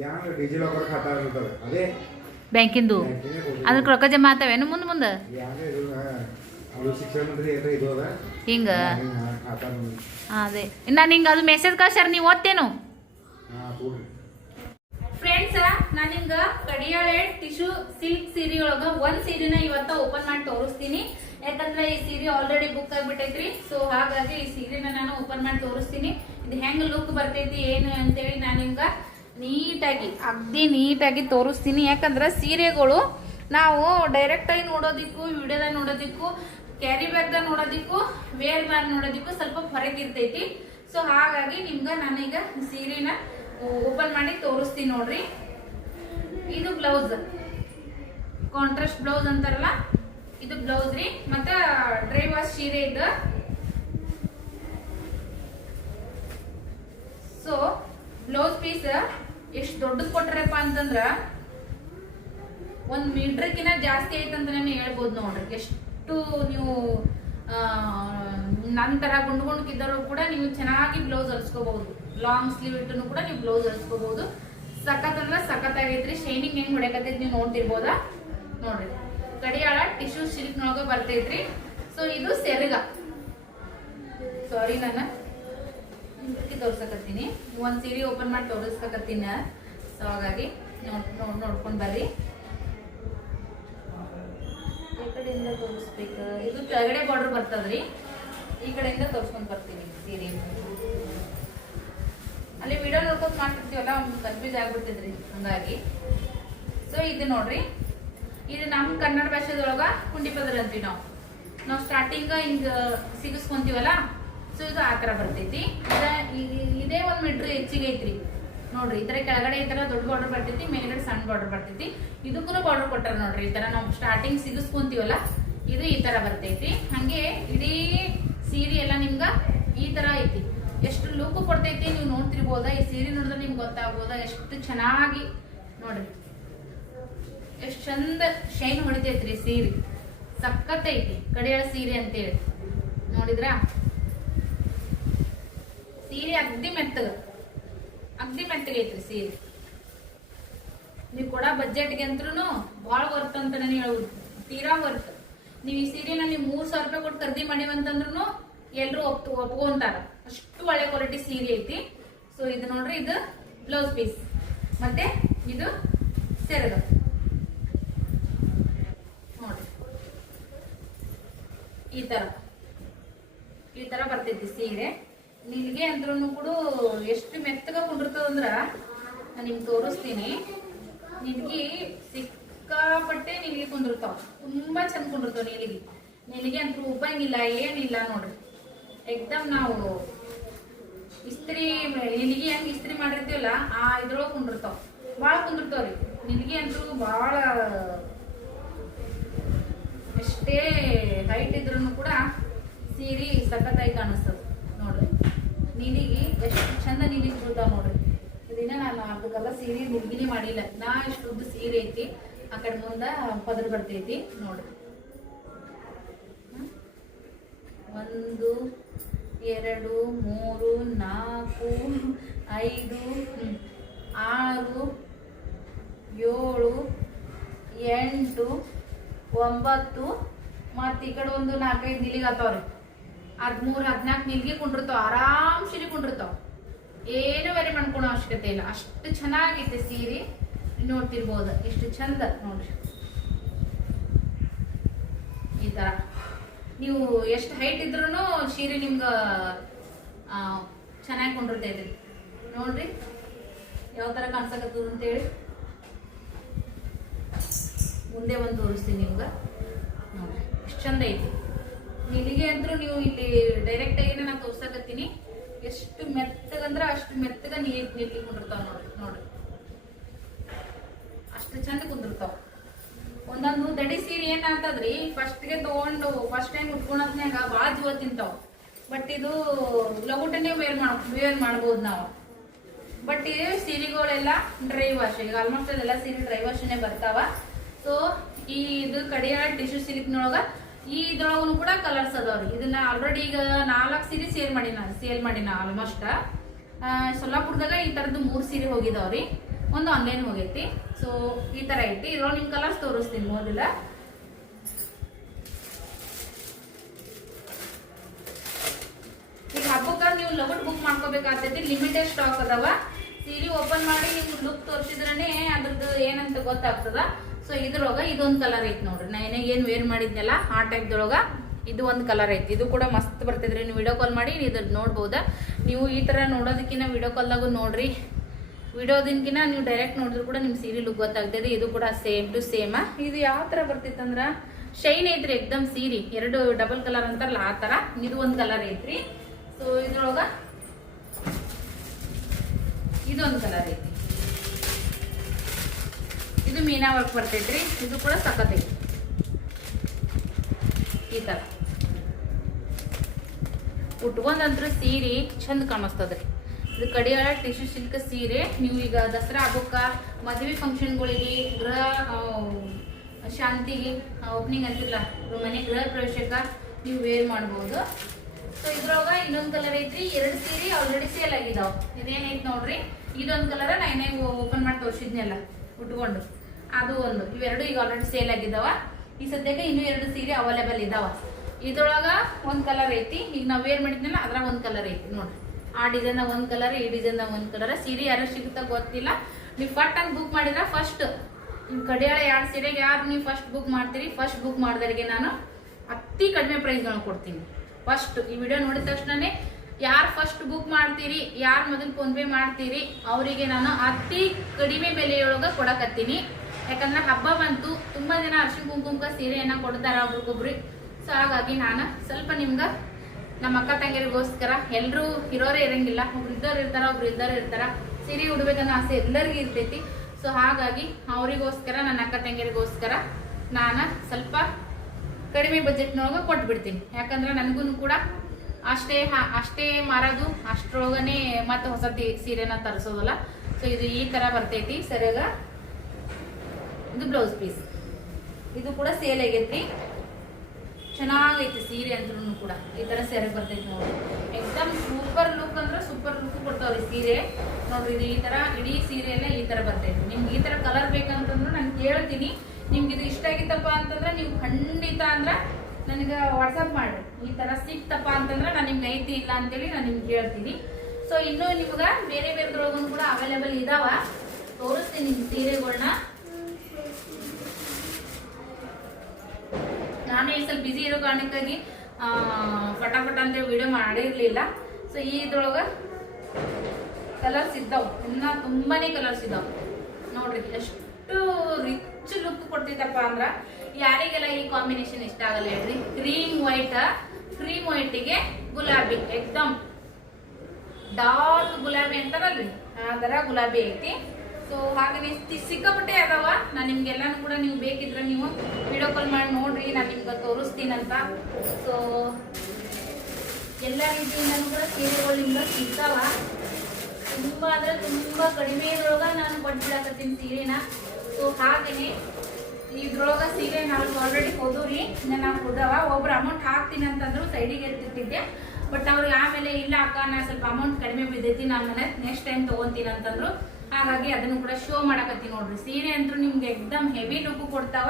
ಯಾವ ಡಿಜಿ ಲಾಕರ್ ಖಾತಾ ಇರ್ತದೆ ಅದೇ ಬ್ಯಾಂಕಿಂದು ಬ್ಯಾಂಕಿನೇ ಕೊಡ್ರಿ ಅದಕ್ಕೆ ರೊಕ್ಕ ಜಮಾ ಆತವೇನು ಮುಂದೆ ಯಾವ ಇದು ಅದು ಶಿಕ್ಷಣ ಮಂತ್ರಿ ಏನ್ರ ಇದು ಅದ ಹಿಂಗ ಖಾತಾ ಅದೇ ನಾನು ಹಿಂಗೆ ಅದು ಮೆಸೇಜ್ ಕಳ್ಸ್ಯಾರ ನೀವು ಓದ್ತೇನು ಹಾಂ ಕೊಡ್ರಿ ಫ್ರೆಂಡ್ಸ್ ನಾನು ಹಿಂಗ ಕಡಿಯಾಳೆ ಟಿಶ್ಯೂ ಸಿಲ್ಕ್ ಸೀರೆ ಒಳಗ ಒಂದ್ ಸೀರೆನ ಇವತ್ತ ಓಪನ್ ಮಾಡಿ ತೋರಿಸ್ತೀನಿ. ಯಾಕಂದ್ರೆ ಈ ಸೀರೆ ಆಲ್ರೆಡಿ ಬುಕ್ ಆಗ್ಬಿಟ್ಟೈತ್ರಿ. ಸೊ ಹಾಗಾಗಿ ಈ ಸೀರೆನ ನಾನು ಓಪನ್ ಮಾಡಿ ತೋರಿಸ್ತೀನಿ. ಇದು ಹೆಂಗ್ ಲುಕ್ ಬರ್ತೈತಿ ಏನು ಅಂತೇಳಿ ನಾನು ಹಿಂಗ ನೀಟಾಗಿ ಅಗ್ದಿ ನೀಟಾಗಿ ತೋರಿಸ್ತೀನಿ. ಯಾಕಂದ್ರೆ ಸೀರೆಗಳು ನಾವು ಡೈರೆಕ್ಟ್ ಆಗಿ ನೋಡೋದಿಕ್ಕೂ ವಿಡಿಯೋದಾಗ ನೋಡೋದಿಕ್ಕೂ ಕ್ಯಾರಿ ಬ್ಯಾಗ್ದಾಗ ನೋಡೋದಿಕ್ಕೂ ವೇರ್ ಬ್ಯಾಗ್ ನೋಡೋದಿಕ್ಕೂ ಸ್ವಲ್ಪ ಹೊರಗೆ ಇರ್ತೈತಿ. ಸೊ ಹಾಗಾಗಿ ನಿಮ್ಗ ನಾನೀಗ ಸೀರೆನ ಓಪನ್ ಮಾಡಿ ತೋರಿಸ್ತೀನಿ ನೋಡ್ರಿ. ಇದು ಬ್ಲೌಸ್, ಕಾಂಟ್ರಾಸ್ಟ್ ಬ್ಲೌಸ್ ಅಂತಾರಲ್ಲ ಇದು ಬ್ಲೌಸ್ ರೀ. ಮತ್ತ ಡ್ರೈ ವಾಶ್ ಸೀರೆ ಇದು. ಸೊ ಬ್ಲೌಸ್ ಪೀಸ್ ಎಷ್ಟು ದೊಡ್ಡದು ಕೊಟ್ಟಾರಪ್ಪ ಅಂತಂದ್ರ 1 ಮೀಟರ್ಕಿನ ಜಾಸ್ತಿ ಐತಂತ ನಾನು ಹೇಳ್ಬೋದು ನೋಡ್ರಿ. ಎಷ್ಟು ನೀವು ನಂತರ ಗುಂಡ್ಗಿದ್ದವರು ಕೂಡ ನೀವು ಚೆನ್ನಾಗಿ ಬ್ಲೌಸ್ ಹೊಲಿಸ್ಕೋಬಹುದು. ಲಾಂಗ್ ಸ್ಲೀವ್ ಇಟ್ಟು ಕೂಡ ನೀವು ಬ್ಲೌಸ್ ಹೊಲಿಸ್ಕೋಬಹುದು. ಸಖತ್ ಅಂದ್ರೆ ಸಖತ್ ಆಗೈತ್ರಿ. ಶೈನಿಂಗ್ ಹೆಂಗ್ ಹೊಡೆಯಕತ್ತೈತಿ ನೀವು ನೋಡ್ತಿರ್ಬೋದ ನೋಡ್ರಿ. ಕಡಿಯಾಳ ಟಿಶ್ಯೂ ಸಿಲ್ಕ್ ನೊಳಗ ಬರ್ತೈತ್ರಿ. ಸೊ ಇದು ಸೆರಗ. ಸಾರಿ ನಾನು ತೋರ್ಸಕತ್ತೀನಿ. ಒಂದ್ ಸೀರೆ ಓಪನ್ ಮಾಡಿ ತೋರಿಸ್ಕತ್ತೀನಿ. ಸೊ ಹಾಗಾಗಿ ನೋಡ್ಕೊಂಡ್ ಬರ್ರಿ. ಈ ಕಡೆಯಿಂದ ತೋರಿಸ್ಬೇಕು. ಇದು ಕೆಳಗಡೆ ಬಾರ್ಡರ್ ಬರ್ತದ್ರಿ. ಈ ಕಡೆಯಿಂದ ತೋರ್ಸ್ಕೊಂಡ್ ಬರ್ತೀನಿ ಸೀರೆ. ಅಲ್ಲಿ ವಿಡಿಯೋ ನೋಡ್ಕೊಂಡ್ ಮಾಡ್ತಿರ್ತೀವಲ್ಲ ಕನ್ಫ್ಯೂಸ್ ಆಗ್ಬಿಡ್ತಿದ್ರಿ ಹಂಗಾಗಿ. ಸೊ ಇದು ನೋಡ್ರಿ, ಇದು ನಮ್ ಕನ್ನಡ ಭಾಷೆದೊಳಗ ಕುಂಡಿ ಪದರ ಅಂತೀವಿ ನಾವು ಸ್ಟಾರ್ಟಿಂಗ್ ಹಿಂಗ ಸಿಗಿಸ್ಕೊಂತೀವಲ್ಲ. ಸೊ ಇದು ಆ ತರ ಬರ್ತೈತಿ. ಇದೇ 1 ಮೀಟರ್ ಹೆಚ್ಚಿಗೆ ಐತ್ರಿ ನೋಡ್ರಿ. ಈ ತರ ಕೆಳಗಡೆ ಈ ತರ ದೊಡ್ಡ ಬಾರ್ಡರ್ ಬರ್ತೈತಿ, ಮೇಲ್ಗಡೆ ಸಣ್ಣ ಬಾರ್ಡರ್ ಬರ್ತೈತಿ. ಇದಕ್ಕೂ ಬಾರ್ಡರ್ ಕೊಟ್ಟಾರ ನೋಡ್ರಿ. ಈ ತರ ನಾವು ಸ್ಟಾರ್ಟಿಂಗ್ ಸಿಗಿಸ್ಕೊಂತೀವಲ್ಲ ಇದು ಈ ತರ ಬರ್ತೈತಿ. ಹಂಗೆ ಇಡೀ ಸೀರೆ ಎಲ್ಲ ನಿಮ್ಗ ಈ ತರ ಐತಿ. ಎಷ್ಟು ಲುಕ್ ಕೊಡ್ತೈತಿ ನೀವು ನೋಡ್ತಿರ್ಬೋದ. ಈ ಸೀರೆ ನೋಡಿದ್ರೆ ನಿಮ್ಗೆ ಗೊತ್ತಾಗ್ಬೋದ ಎಷ್ಟು ಚೆನ್ನಾಗಿ ನೋಡ್ರಿ. ಎಷ್ಟು ಚಂದ ಶೈನ್ ಹೊಡಿತೈತ್ರಿ ಸೀರೆ. ಸಖತ್ ಐತಿ ಕಡಿಯಾಳ ಸೀರೆ ಅಂತೇಳಿ ನೋಡಿದ್ರ. ಸೀರೆ ಅಗ್ದಿ ಮೆತ್ತಗೈತ್ರಿ ಸೀರೆ. ನೀವು ಕೊಡ ಬಜೆಟ್ಗೆ ಅಂತೂ ಭಾಳ ವರ್ತ್ ಅಂತ ನಾನು ಹೇಳುದು. ತೀರಾ ವರ್ತ್. ನೀವು ಈ ಸೀರೆನ ನೀವು 3,000 ರೂಪಾಯಿ ಕೊಟ್ಟು ಖರೀದಿ ಮಾಡಿವಂತಂದ್ರೂ ಎಲ್ರು ಒಪ್ಕೊಂತಾರ. ಅಷ್ಟು ಒಳ್ಳೆ ಕ್ವಾಲಿಟಿ ಸೀರೆ ಐತಿ. ಸೊ ಇದು ನೋಡ್ರಿ, ಇದು ಬ್ಲೌಸ್ ಪೀಸ್ ಮತ್ತೆ ಇದು ಸೆರಗ ನೋಡ್ರಿ. ಈ ತರ ಬರ್ತೈತಿ ಸೀರೆ. ನಿಲ್ಗೆ ಅಂದ್ರೂ ಕೂಡ ಎಷ್ಟು ಮೆತ್ತಗ ಕುಂಡಿರ್ತದಂದ್ರ ನಾನು ನಿಮ್ಗೆ ತೋರಿಸ್ತೀನಿ. ನಿಲ್ಗಿ ಸಿಕ್ಕಾಪಟ್ಟೆ ನಿಲ್ಗೆ ಕುಂದಿರ್ತಾವ. ತುಂಬಾ ಚಂದ ಕುಂಡಿರ್ತಾವ ನಿಲ್ಗೆ ಅಂತೂ ಉಬ್ಬಂಗಿಲ್ಲ ಏನಿಲ್ಲ ನೋಡ್ರಿ. ಎಕ್ದಮ್ ನಾವು ಇಸ್ತ್ರಿ ನಿಲ್ಗಿ ಹೆಂಗ್ ಇಸ್ತ್ರಿ ಮಾಡಿರ್ತೀವಲ್ಲ ಆ ಇದ್ರೊಳಗೆ ಕುಂಡಿರ್ತಾವ. ಭಾಳ ಕುಂದಿರ್ತಾವ್ರಿ ನಿಲ್ಗೆ ಅಂತೂ. ಭಾಳ ಎಷ್ಟೇ ಹೈಟ್ ಇದ್ರೂ ಕೂಡ ಸೀರೆ ಸಖತ್ತಾಗಿ ಕಾಣಿಸ್ತದ ನೋಡ್ರಿ. ನೀಲಿಗೆ ಎಷ್ಟು ಚಂದ ನೀಲಿಗೆ ಬೀಳ್ತಾವ ನೋಡ್ರಿ. ಇದನ್ನ ನಾನು ಅದಕ್ಕೆಲ್ಲ ಸೀರೆ ನಿಲ್ಗಿನೇ ಮಾಡಿಲ್ಲ. ನಾ ಇಷ್ಟು ಉದ್ದ ಸೀರೆ ಐತಿ. ಆ ಕಡೆ ಮುಂದ ಪದರ್ ಬರ್ತೈತಿ ನೋಡ್ರಿ. 1 2 3 4 5 6 7 8 9 ಮತ್ತ ಈ ಕಡೆ ಒಂದು 4-5 ನಿಲಿಗೆ ಆತಾವ್ರಿ. 13 14 ನಿಲ್ಗೆ ಕುಂಡಿರ್ತಾವ. ಆರಾಮ್ ಸೀರೆ ಕುಂಡಿರ್ತಾವ. ಏನು ಬೇರೆ ಮಾಡ್ಕೊಳೋ ಅವಶ್ಯಕತೆ ಇಲ್ಲ. ಅಷ್ಟು ಚೆನ್ನಾಗೈತೆ ಸೀರೆ. ನೋಡ್ತಿರ್ಬೋದು ಎಷ್ಟು ಚಂದ ನೋಡ್ರಿ. ಈ ತರ ನೀವು ಎಷ್ಟು ಹೈಟ್ ಇದ್ರೂ ಸೀರೆ ನಿಮ್ಗೆ ಚೆನ್ನಾಗಿ ಕೊಂಡಿರ್ತೈತಿ ನೋಡ್ರಿ. ಯಾವ ತರ ಕಾಣಿಸಕತ್ತದ ಅಂತೇಳಿ ಮುಂದೆ ಒಂದು ತೋರಿಸ್ತೀನಿ ನಿಮ್ಗೆ ನೋಡ್ರಿ. ಎಷ್ಟು ಚಂದ ಐತಿ ನಿಲಿಗೆ ಅಂದ್ರೂ. ನೀವು ಇಲ್ಲಿ ಡೈರೆಕ್ಟ್ ಆಗಿ ನಾನು ತೋರ್ಸಕತ್ತೀನಿ. ಎಷ್ಟು ಮೆತ್ತಗಂದ್ರ ಅಷ್ಟು ಮೆತ್ತಗ ನಿಲ್ಲಿ ಕುಂದಿರ್ತಾವ ನೋಡ್ರಿ. ಅಷ್ಟು ಚಂದ ಕುಂದಿರ್ತಾವ. ಒಂದೊಂದು ದಡಿ ಸೀರೆ ಏನಾಗ್ತದ್ರಿ, ಫಸ್ಟ್ಗೆ ತಗೊಂಡು ಫಸ್ಟ್ ಟೈಮ್ ಉಟ್ಕೊಳತ್ನ್ಯಾಗ ಭಾಳ ಜೀವ ತಿಂತಾವ. ಬಟ್ ಇದು ಲಗುಟನೆ ವೇರ್ ಮಾಡ್ಬೋದು ನಾವು. ಬಟ್ ಈ ಸೀರೆಗಳೆಲ್ಲ ಡ್ರೈ ವಾಶ್, ಈಗ ಆಲ್ಮೋಸ್ಟ್ ಎಲ್ಲ ಸೀರೆ ಡ್ರೈ ವಾಶ್ನೇ ಬರ್ತಾವ. ಸೊ ಈ ಇದು ಕಡಿಯ ಟಿಶ್ಯೂ ಸಿಲ್ಕ್ನೊಳಗ ಈ ಇದ್ರೊಳಗೂ ಕೂಡ ಕಲರ್ಸ್ ಅದಾವ್ರಿ. ಇದನ್ನ ಆಲ್ರೆಡಿ ಈಗ 4 ಸೀರೆ ಸೇಲ್ ಮಾಡಿನ ಆಲ್ಮೋಸ್ಟ್. ಸೊಲ್ಲಾಪುರದಾಗ ಈ ತರದ್ದು 3 ಸೀರೆ ಹೋಗಿದಾವ್ರಿ, ಒಂದು ಆನ್ಲೈನ್ ಹೋಗೈತಿ. ಸೊ ಈ ತರ ಐತಿ. ಇದ್ರೊಳಗೆ ನಿಮ್ ಕಲರ್ಸ್ ತೋರಿಸ್ತೀನಿ ಮೊದಲ. ಈಗ ಹಬ್ಬಕ್ಕ ನೀವು ಲಗಟ್ ಬುಕ್ ಮಾಡ್ಕೋಬೇಕಾಗ್ತೈತಿ, ಲಿಮಿಟೆಡ್ ಸ್ಟಾಕ್ ಅದಾವ. ಸೀರೆ ಓಪನ್ ಮಾಡಿ ನಿಮ್ಗೆ ಲುಕ್ ತೋರಿಸಿದ್ರೇ ಅದ್ರದ್ದು ಏನಂತ ಗೊತ್ತಾಗ್ತದ. ಸೊ ಇದ್ರೊಳಗ ಇದೊಂದು ಕಲರ್ ಐತಿ ನೋಡ್ರಿ, ನಾ ಏನ್ ವೇರ್ ಮಾಡಿದ್ನಲ್ಲ ಆ ಟೈಪ್ದೊಳಗ ಇದು ಒಂದು ಕಲರ್ ಐತಿ. ಇದು ಕೂಡ ಮಸ್ತ್ ಬರ್ತೈತ್ರಿ. ನೀವು ವಿಡಿಯೋ ಕಾಲ್ ಮಾಡಿ ಇದ್ರ ನೋಡ್ಬೋದ. ನೀವು ಈ ತರ ನೋಡೋದಕ್ಕಿಂತ ವಿಡಿಯೋ ಕಾಲ್ದಾಗೂ ನೋಡ್ರಿ. ವಿಡಿಯೋದಕ್ಕಿಂತ ನೀವು ಡೈರೆಕ್ಟ್ ನೋಡಿದ್ರು ಕೂಡ ನಿಮ್ ಸೀರೆ ಲುಕ್ ಗೊತ್ತಾಗ್ತದೆ. ಇದು ಕೂಡ ಸೇಮ್ ಟು ಸೇಮ್. ಇದು ಯಾವ ತರ ಬರ್ತೈತಂದ್ರ ಶೈನ್ ಐತ್ರಿ ಎಕ್ದಮ್ ಸೀರೆ. 2 ಡಬಲ್ ಕಲರ್ ಅಂತಾರಲ್ಲ ಆ ತರ ಇದು ಒಂದು ಕಲರ್ ಐತ್ರಿ. ಸೊ ಇದ್ರೊಳಗ ಇದೊಂದು ಕಲರ್ ಐತಿ. ಇದು ಮೀನಾ ವರ್ಕ್ ಬರ್ತೈತ್ರಿ. ಇದು ಕೂಡ ಸಖತ್ತೈತಿ. ಈ ತರ ಉಟ್ಕೊಂಡಂತ್ರ ಸೀರೆ ಚಂದ ಕಾಣಿಸ್ತದ್ರಿ. ಇದು ಕಡಿಯಾಳ ಟಿಶ್ಯೂ ಸಿಲ್ಕ್ ಸೀರೆ. ನೀವು ಈಗ ದಸರಾ ಹಬ್ಬಕ್ಕ, ಮದುವೆ ಫಂಕ್ಷನ್ಗಳಿಗೆ, ಗೃಹ ಶಾಂತಿಗೆ, ಓಪನಿಂಗ್ ಅಂತಿಲ್ಲ ಮನೆ ಗೃಹ ಪ್ರವೇಶಕ್ಕ ನೀವು ವೇರ್ ಮಾಡ್ಬೋದು. ಸೊ ಇದ್ರೊಳಗ ಇನ್ನೊಂದು ಕಲರ್ ಐತ್ರಿ. 2 ಸೀರೆ ಆಲ್ರೆಡಿ ಸೇಲ್ ಆಗಿದಾವ. ಇದೇನೈತಿ ನೋಡ್ರಿ, ಇದೊಂದು ಕಲರ್ ನಾ ಏನೇ ಓಪನ್ ಮಾಡಿ ತೋರಿಸಿದ್ನಲ್ಲ ಉಟ್ಕೊಂಡು, ಅದು ಒಂದು. ಇವೆರಡು ಈಗ ಆಲ್ರೆಡಿ ಸೇಲ್ ಆಗಿದಾವ. ಈ ಸದ್ಯಕ್ಕೆ ಇನ್ನೂ 2 ಸೀರೆ ಅವೈಲೇಬಲ್ ಇದಾವ. ಇದ್ರೊಳಗ ಒಂದ್ ಕಲರ್ ಐತಿ. ಈಗ ನಾವ್ ವೇರ್ ಮಾಡಿದ್ನಲ್ಲ ಅದ್ರಾಗ ಒಂದ್ ಕಲರ್ ಐತಿ ನೋಡ್ರಿ. ಆ ಡಿಸೈನ್ ಒಂದ್ ಕಲರ್, ಈ ಡಿಸೈನ್ ಒಂದ್ ಕಲರ್. ಸೀರೆ ಯಾರು ಸಿಗುತ್ತಾ ಗೊತ್ತಿಲ್ಲ. ನೀವು ಫಟ್ ಅಂತ ಬುಕ್ ಮಾಡಿದ್ರ ಫಸ್ಟ್ ನಿಮ್ ಕಡಿಯಾಳ 2 ಸೀರೆಗೆ ಯಾರು ನೀವು ಫಸ್ಟ್ ಬುಕ್ ಮಾಡ್ತೀರಿ, ಫಸ್ಟ್ ಬುಕ್ ಮಾಡಿದವರಿಗೆ ನಾನು ಅತಿ ಕಡಿಮೆ ಪ್ರೈಸ್ ಕೊಡ್ತೀನಿ. ಫಸ್ಟ್ ಈ ವಿಡಿಯೋ ನೋಡಿದ ತಕ್ಷಣನೇ ಯಾರು ಫಸ್ಟ್ ಬುಕ್ ಮಾಡ್ತೀರಿ, ಯಾರು ಮೊದಲು ಫೋನ್ ಪೇ ಮಾಡ್ತೀರಿ ಅವರಿಗೆ ನಾನು ಅತಿ ಕಡಿಮೆ ಬೆಲೆಯೊಳಗ ಕೊಡಕತ್ತೀನಿ. ಯಾಕಂದ್ರೆ ಹಬ್ಬ ಬಂತು, ತುಂಬಾ ಜನ ಅರ್ಶಿನ ಕುಂಕುಮಕ್ಕ ಸೀರೆಯನ್ನ ಕೊಡ್ತಾರ ಒಬ್ರಿಗೊಬ್ರಿ. ಸೊ ಹಾಗಾಗಿ ನಾನು ಸ್ವಲ್ಪ ನಿಮ್ಗ ನಮ್ಮ ಅಕ್ಕ ತಂಗಿರಿಗೋಸ್ಕರ, ಎಲ್ರು ಇರೋರೇ ಇರಂಗಿಲ್ಲ, ಒಬ್ರು ಇದ್ದವ್ರು ಇರ್ತಾರ, ಒಬ್ರು ಇದ್ದವ್ರು ಇರ್ತಾರ. ಸೀರೆ ಉಡ್ಬೇಕನ್ನೋ ಆಸೆ ಎಲ್ಲರಿಗೂ ಇರ್ತೈತಿ. ಸೊ ಹಾಗಾಗಿ ಅವರಿಗೋಸ್ಕರ, ನನ್ನ ಅಕ್ಕ ತಂಗಿರಿಗೋಸ್ಕರ ನಾನು ಸ್ವಲ್ಪ ಕಡಿಮೆ ಬಜೆಟ್ನೊಳಗೆ ಕೊಟ್ಬಿಡ್ತೀನಿ. ಯಾಕಂದ್ರೆ ನನಗೂ ಕೂಡ ಅಷ್ಟೇ ಮಾರೋದು, ಅಷ್ಟ್ರೊಳಗನೆ ಮತ್ತೆ ಹೊಸ ಸೀರೆನ ತರಿಸೋದಲ್ಲ. ಸೊ ಇದು ಈ ತರ ಬರ್ತೈತಿ ಸರಿಯಾಗ. ಇದು ಬ್ಲೌಸ್ ಪೀಸ್. ಇದು ಕೂಡ ಸೇಲ್ ಆಗೈತಿ. ಚೆನ್ನಾಗೈತಿ ಸೀರೆ ಅಂದ್ರೂ ಕೂಡ. ಈ ತರ ಸೀರೆ ಬರ್ತೈತಿ ನೋಡಿ. ಎಕ್ದಮ್ ಸೂಪರ್ ಲುಕ್ ಅಂದ್ರೆ ಸೂಪರ್ ಲುಕ್ ಕೊಡ್ತಾವ್ರಿ ಸೀರೆ ನೋಡ್ರಿ. ಇದು ಈ ತರ ಇಡೀ ಸೀರೆ ಎಲ್ಲ ಈ ತರ ಬರ್ತೈತಿ. ನಿಮ್ಗೆ ಈ ತರ ಕಲರ್ ಬೇಕಂತಂದ್ರೆ ನಾನು ಕೇಳ್ತೀನಿ. ನಿಮ್ಗೆ ಇದು ಇಷ್ಟ ಆಗಿತ್ತಪ್ಪ ಅಂತಂದ್ರೆ ನೀವು ಖಂಡಿತ ಅಂದ್ರ ನನಗೆ ವಾಟ್ಸಪ್ ಮಾಡ್ರಿ. ಈ ತರ ಸಿಕ್ತಪ್ಪ ಅಂತಂದ್ರೆ ನಾನು ನಿಮ್ಗೆ ಐತಿ ಇಲ್ಲ ಅಂತೇಳಿ ನಾನು ನಿಮ್ಗೆ ಹೇಳ್ತೀನಿ. ಸೊ ಇನ್ನು ನಿಮ್ಗೆ ಬೇರೆ ಬೇರೆದ್ರೊಳಗೂ ಕೂಡ ಅವೈಲೇಬಲ್ ಇದಾವ, ತೋರಿಸ್ತೀನಿ ನಿಮ್ ಸೀರೆಗಳನ್ನ. ನಾನೇ ಸ್ವಲ್ಪ ಬಿಸಿ ಇರೋ ಕಾರಣಕ್ಕಾಗಿ ಫಟಾಫಟ ಅಂತೇಳಿ ವಿಡಿಯೋ ಮಾಡಿರ್ಲಿಲ್ಲ. ಸೊ ಇದ್ರೊಳಗ ಕಲರ್ಸ್ ಇದ್ದಾವ, ಇನ್ನ ತುಂಬಾನೇ ಕಲರ್ಸ್ ಇದ್ದಾವ ನೋಡ್ರಿ. ಎಷ್ಟು ರಿಚ್ ಲುಕ್ ಕೊಡ್ತಿದ್ದಪ್ಪ ಅಂದ್ರ ಯಾರಿಗೆಲ್ಲ ಈ ಕಾಂಬಿನೇಷನ್ ಇಷ್ಟ ಆಗಲ್ಲ ಹೇಳ್ರಿ. ಕ್ರೀಮ್ ವೈಟ್ಗೆ ಗುಲಾಬಿ, ಎಕ್ದಮ್ ಡಾರ್ಕ್ ಗುಲಾಬಿ ಅಂತಾರಲ್ರಿ ಆ ತರ ಗುಲಾಬಿ ಐತಿ. ಸೊ ಹಾಗೆ ಸಿಕ್ಕಾಪಟ್ಟೆ ಅದಾವ. ನಾನು ನಿಮ್ಗೆಲ್ಲಾನು ಕೂಡ ನೀವು ಬೇಕಿದ್ರೆ ನೀವು ವಿಡಿಯೋ ಕಾಲ್ ಮಾಡಿ ನೋಡ್ರಿ, ನಾನು ನಿಮ್ಗೆ ತೋರಿಸ್ತೀನಂತ. ಸೊ ಎಲ್ಲ ರೀತಿಯಿಂದನೂ ಕೂಡ ಸೀರೆಗಳು ನಿಮ್ಗೆ ಸಿಗ್ತಾವ. ತುಂಬಾ ಅಂದ್ರೆ ತುಂಬಾ ಕಡಿಮೆ ಇದ್ರೊಳಗ ನಾನು ಕೊಟ್ಬಿಡಕತ್ತೀನಿ ಸೀರೆನ. ಸೊ ಹಾಗೇನೆ ಇದ್ರೊಳಗ ಸೀರೆ ನಾವು ಆಲ್ರೆಡಿ ಹೋದವ್ರಿ, ನಾವು ಹೋದವ. ಒಬ್ರು ಅಮೌಂಟ್ ಹಾಕ್ತೀನಿ ಅಂತಂದ್ರು ಸೈಡಿಗೆ ಎತ್ತಿಟ್ಟಿದ್ದೆ. ಬಟ್ ಅವ್ರಿಗೆ ಆಮೇಲೆ ಇಲ್ಲ ಅಕ್ಕ ನಾ ಸ್ವಲ್ಪ ಅಮೌಂಟ್ ಕಡಿಮೆ ಬಿದ್ದೈತಿ, ನಾನು ನೆಕ್ಸ್ಟ್ ಟೈಮ್ ತಗೊಂತೀನಿ ಅಂತಂದ್ರು. ಹಾಗಾಗಿ ಅದನ್ನು ಕೂಡ ಶೋ ಮಾಡಕತ್ತೀನಿ ನೋಡ್ರಿ. ಸೀರೆ ಅಂತೂ ನಿಮ್ಗೆ ಎಕ್ದಮ್ ಹೆವಿ ಲುಕ್ ಕೊಡ್ತಾವ.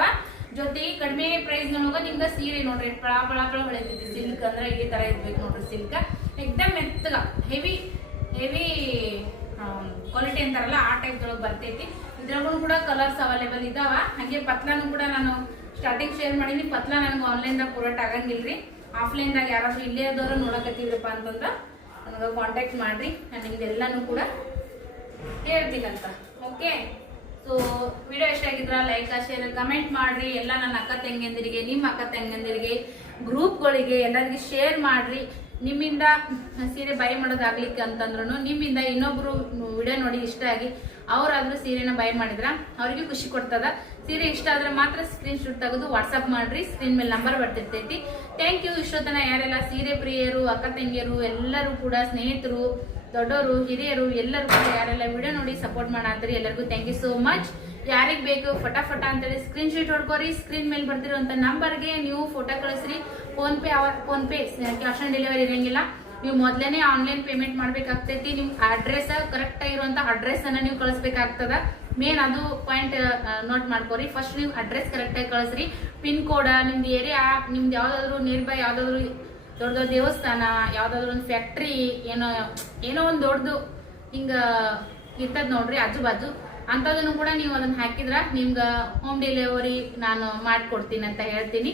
ಜೊತೆಗೆ ಕಡಿಮೆ ಪ್ರೈಸ್ ನೊಳಗ ನಿಮ್ಗೆ ಸೀರೆ ನೋಡ್ರಿ ಪಳ ಪಳ ಪಳ ಹೊಳೆತೈತಿ. ಸಿಲ್ಕ್ ಅಂದ್ರೆ ಈ ತರ ಇರ್ಬೇಕು ನೋಡ್ರಿ. ಸಿಲ್ಕ್ ಎಕ್ದಮ್ ಮೆತ್ತಗ ಹೆವಿ ಕ್ವಾಲಿಟಿ ಅಂತಾರಲ್ಲ ಆ ಟೈಪ್ ದೊಳಗೆ ಬರ್ತೈತಿ. ಇದ್ರಾಗೂ ಕೂಡ ಕಲರ್ಸ್ ಅವೈಲೇಬಲ್ ಇದಾವ. ಹಾಗೆ ಪತ್ಲಾನು ಕೂಡ ನಾನು ಸ್ಟಾರ್ಟಿಂಗ್ ಶೇರ್ ಮಾಡೀನಿ. ಪತ್ಲಾ ನನಗೆ ಆನ್ಲೈನ್ದಾಗ ಪೂರಟ್ ಆಗಂಗಿಲ್ರಿ. ಆಫ್ಲೈನ್ದಾಗ ಯಾರಾದ್ರೂ ಇಲ್ಲೇ ಆದವರು ನೋಡಕತ್ತಿದ್ರಪ್ಪ ಅಂತಂದ್ರೆ ನನಗೆ ಕಾಂಟ್ಯಾಕ್ಟ್ ಮಾಡ್ರಿ, ನಾನು ನಿಮ್ದೆಲ್ಲಾನು ಕೂಡ ಹೇಳ್ತೀನಂತ. ಓಕೆ. ಸೊ ವಿಡಿಯೋ ಇಷ್ಟ ಆಗಿದ್ರ ಲೈಕ್ ಶೇರ್ ಕಮೆಂಟ್ ಮಾಡ್ರಿ. ಎಲ್ಲ ನನ್ನ ಅಕ್ಕ ತಂಗಿಯಂದಿರಿಗೆ, ನಿಮ್ಮ ಅಕ್ಕ ತಂಗಿಯಂದಿರಿಗೆ, ಗ್ರೂಪ್ಗಳಿಗೆ ಎಲ್ಲರಿಗೆ ಶೇರ್ ಮಾಡ್ರಿ. ನಿಮ್ಮಿಂದ ಸೀರೆ ಬೈ ಮಾಡೋದಾಗ್ಲಿಕ್ಕೆ ಅಂತಂದ್ರು, ನಿಮ್ಮಿಂದ ಇನ್ನೊಬ್ರು ವಿಡಿಯೋ ನೋಡಿ ಇಷ್ಟ ಆಗಿ ಅವರಾದ್ರೂ ಸೀರೆನ ಬೈ ಮಾಡಿದ್ರ ಅವ್ರಿಗೆ ಖುಷಿ ಕೊಡ್ತದ. ಸೀರೆ ಇಷ್ಟ ಆದ್ರೆ ಮಾತ್ರ ಸ್ಕ್ರೀನ್ ಶಾಟ್ ತೆಗೆದು ವಾಟ್ಸಪ್ ಮಾಡ್ರಿ. ಸ್ಕ್ರೀನ್ ಮೇಲೆ ನಂಬರ್ ಬರ್ತಿರ್ತೈತಿ. Thank you. ಇಷ್ಟೊತ್ತನ ಯಾರೆಲ್ಲ ಸೀರೆ ಪ್ರಿಯರು, ಅಕ್ಕ ತಂಗಿಯರು, ಎಲ್ಲರೂ ಕೂಡ ಸ್ನೇಹಿತರು ದೊಡ್ಡವರು ಹಿರಿಯರು ಎಲ್ಲರೂ ಕೂಡ ಯಾರೆಲ್ಲ ವಿಡಿಯೋ ನೋಡಿ ಸಪೋರ್ಟ್ ಮಾಡಾತ್ರಿ ಎಲ್ಲರಿಗೂ ಥ್ಯಾಂಕ್ ಯು ಸೋ ಮಚ್. ಯಾರಿಗೆ ಬೇಕು ಫಟಾಫಟ ಅಂತೇಳಿ ಸ್ಕ್ರೀನ್ ಶಾಟ್ ಹೊಡ್ಕೋರಿ. ಸ್ಕ್ರೀನ್ ಮೇಲೆ ಬರ್ತಿರುವಂಥ ನಂಬರ್ಗೆ ನೀವು ಫೋಟೋ ಕಳಿಸ್ರಿ. Phone pay cash on delivery ಇರಂಗಿಲ್ಲ. ನೀವು ಮೊದಲೇ ಆನ್ಲೈನ್ ಪೇಮೆಂಟ್ ಮಾಡ್ಬೇಕಾಗ್ತೈತಿ. ನಿಮ್ ಅಡ್ರೆಸ್ ಕರೆಕ್ಟ್ ಆಗಿರುವಂತ ಅಡ್ರೆಸ್ ಅನ್ನ ನೀವು ಕಳಿಸ್ಬೇಕಾಗ್ತದ. ಮೇನ್ ಅದು ಪಾಯಿಂಟ್ ನೋಟ್ ಮಾಡ್ಕೋರಿ. ಫಸ್ಟ್ ನೀವು ಅಡ್ರೆಸ್ ಕರೆಕ್ಟ್ ಆಗಿ ಕಳಿಸ್ರಿ. ಪಿನ್ ಕೋಡ್, ನಿಮ್ದು ಏರಿಯಾ, ನಿಮ್ದು ಯಾವ್ದಾದ್ರು ನಿಯರ್ ಬೈ ಯಾವ್ದಾದ್ರು ದೊಡ್ಡ ದೊಡ್ಡ ದೇವಸ್ಥಾನ, ಯಾವ್ದಾದ್ರು ಒಂದು ಫ್ಯಾಕ್ಟ್ರಿ, ಏನೋ ಒಂದು ದೊಡ್ಡದು ಹಿಂಗ ಇರ್ತದ ನೋಡ್ರಿ ಆಜು ಬಾಜು, ಅಂತದನ್ನು ಕೂಡ ನೀವು ಅದನ್ನ ಹಾಕಿದ್ರ ನಿಮ್ಗೆ ಹೋಮ್ ಡೆಲಿವರಿ ನಾನು ಮಾಡ್ಕೊಡ್ತೀನಿ ಅಂತ ಹೇಳ್ತೀನಿ.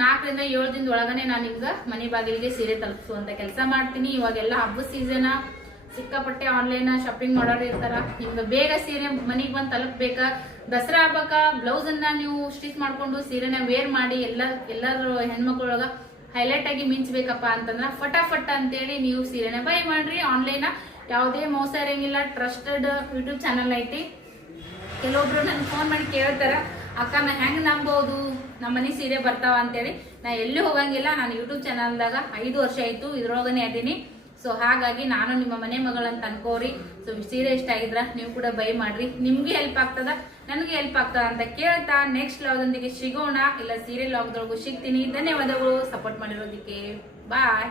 4 ರಿಂದ 7 ದಿನದ ಒಳಗನೆ ನಾನು ನಿಮ್ಗೆ ಮನೆ ಬಾಗಿಲಿಗೆ ಸೀರೆ ತಲುಪಿಸುವಂತ ಕೆಲಸ ಮಾಡ್ತೀನಿ. ಇವಾಗೆಲ್ಲ ಹಬ್ಬದ ಸೀಸನ್, ಸಿಕ್ಕಾಪಟ್ಟೆ ಆನ್ಲೈನ್ ಶಾಪಿಂಗ್ ಮಾಡೋರು ಇರ್ತಾರ. ನಿಮ್ಗೆ ಬೇಗ ಸೀರೆ ಮನೆಗೆ ಬಂದು ತಲುಪಬೇಕಾ, ದಸರಾ ಹಬ್ಬಕ್ಕ ಬ್ಲೌಸ್ ಅನ್ನ ನೀವು ಸ್ಟಿಚ್ ಮಾಡ್ಕೊಂಡು ಸೀರೆನ ವೇರ್ ಮಾಡಿ ಎಲ್ಲರೂ ಹೆಣ್ಮಕ್ಳೊಳಗ ಹೈಲೈಟ್ ಆಗಿ ಮಿಂಚ್ಬೇಕಪ್ಪ ಅಂತಂದ್ರ ಫಟಾಫಟ್ ಅಂತೇಳಿ ನೀವು ಸೀರೆನ ಬೈ ಮಾಡ್ರಿ. ಆನ್ಲೈನ್ ಯಾವುದೇ ಮೋಸ ಇರಂಗಿಲ್ಲ. ಟ್ರಸ್ಟೆಡ್ ಯೂಟ್ಯೂಬ್ ಚಾನಲ್ ಐತಿ. ಕೆಲವೊಬ್ರು ನನ್ಗೆ ಫೋನ್ ಮಾಡಿ ಕೇಳ್ತಾರ, ಅಕ್ಕ ನಾ ಹೆಂಗ್ ನಂಬೋದು ನಮ್ಮ ಮನೆ ಸೀರೆ ಬರ್ತಾವ ಅಂತೇಳಿ. ನಾ ಎಲ್ಲಿ ಹೋಗಂಗಿಲ್ಲ. ನಾನು ಯೂಟ್ಯೂಬ್ ಚಾನಲ್ದಾಗ 5 ವರ್ಷ ಆಯ್ತು, ಇದ್ರೊಳಗನೆ ಅದೀನಿ. ಸೊ ಹಾಗಾಗಿ ನಾನು ನಿಮ್ಮ ಮನೆ ಮಗಳಂತ ಅನ್ಕೋರಿ. ಸೊ ಸೀರೆ ಇಷ್ಟ ಆಗಿದ್ರ ನೀವು ಕೂಡ ಬೈ ಮಾಡ್ರಿ. ನಿಮ್ಗೆ ಹೆಲ್ಪ್ ಆಗ್ತದ, ನನಗೆ ಹೆಲ್ಪ್ ಆಗ್ತದ ಅಂತ ಕೇಳ್ತಾ ನೆಕ್ಸ್ಟ್ ಲಾಗ್ದೊಂದಿಗೆ ಸಿಗೋಣ. ಇಲ್ಲ ಸೀರೆ ಲಾಗ್ದೊಳಗೂ ಸಿಗ್ತೀನಿ. ಧನ್ಯವಾದಗಳು ಸಪೋರ್ಟ್ ಮಾಡಿರೋದಕ್ಕೆ. ಬಾಯ್.